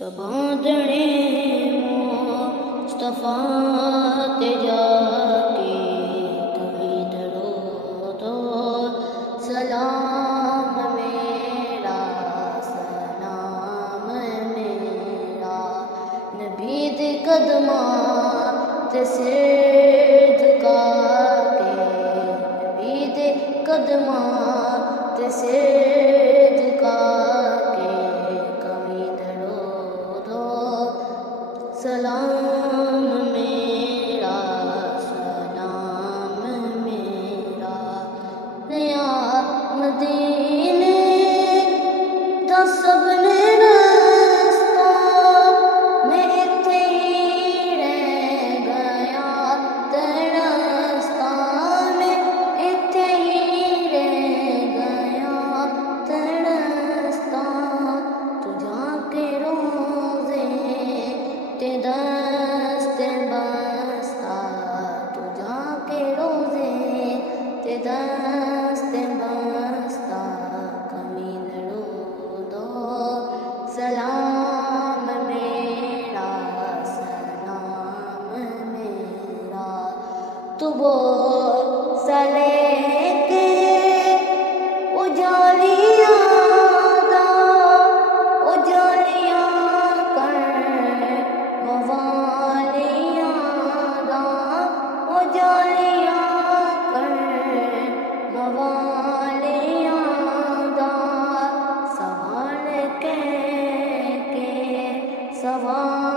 सबादणे मुस्तफा ते जाके कभी दरो तो सलाम मेरा सलाम मेरा नबी दे कदमां ते सिर झुका के नबी दे कदमां ते सिर झुका सलाम मेरा सलाम मेरा नया मदीने दा सबने रास्ता मैं इत्थे ही रह गया ते रास्ता मैं इत्थे ही रह गया ते रास्ता तू जाके रोज़े ते दस्ते बस्ता तू जाके रोज़े ते दस्ते बस्ता कमी लड़ो दो सलाम मेरा सलाम मेरा तू बोल सले के उजालियां सवाल